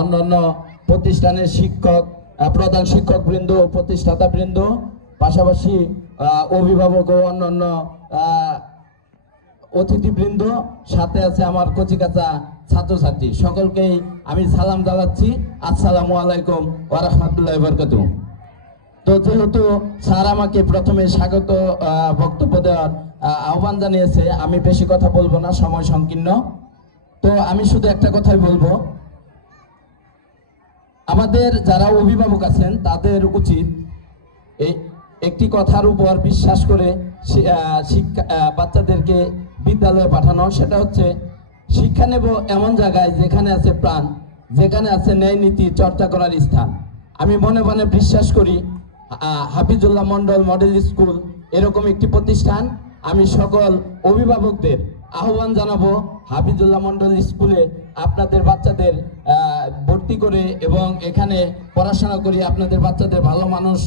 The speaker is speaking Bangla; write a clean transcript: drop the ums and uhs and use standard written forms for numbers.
অন্যান্য প্রতিষ্ঠানের শিক্ষক, প্রধান শিক্ষক বৃন্দ, প্রতিষ্ঠাতা বৃন্দ, পাশাপাশি অভিভাবক ও অন্যান্য অতিথিবৃন্দ, সাথে আছে আমার কচিকাচা ছাত্রছাত্রী, সকলকেই আমি সালাম জানাচ্ছি। আসসালামু আলাইকুম ওয়া রাহমাতুল্লাহি ওয়া বারাকাতুহু। তো যেহেতু স্যার আমাকে প্রথমে স্বাগত বক্তব্য দেওয়ার আহ্বান জানিয়েছে, আমি বেশি কথা বলবো না, সময় সংকীর্ণ। তো আমি শুধু একটা কথাই বলবো, আমাদের যারা অভিভাবক আছেন তাদের উচিত এই একটি কথার উপর বিশ্বাস করে বাচ্চাদেরকে বিদ্যালয়ে পাঠানো। সেটা হচ্ছে শিক্ষা নেব এমন জায়গায় যেখানে আছে প্রাণ, যেখানে আছে ন্যায় নীতি চর্চা করার স্থান। আমি মনে মনে বিশ্বাস করি হাফিজুল্লাহ মন্ডল মডেল স্কুল এরকম একটি প্রতিষ্ঠান। আমি সকল অভিভাবকদের আহ্বান জানাবো, হাফিজুল্লাহ মন্ডল স্কুলে আপনাদের বাচ্চাদের ভর্তি করে এবং এখানে পড়াশোনা করি আপনাদের বাচ্চাদের ভালো মানুষ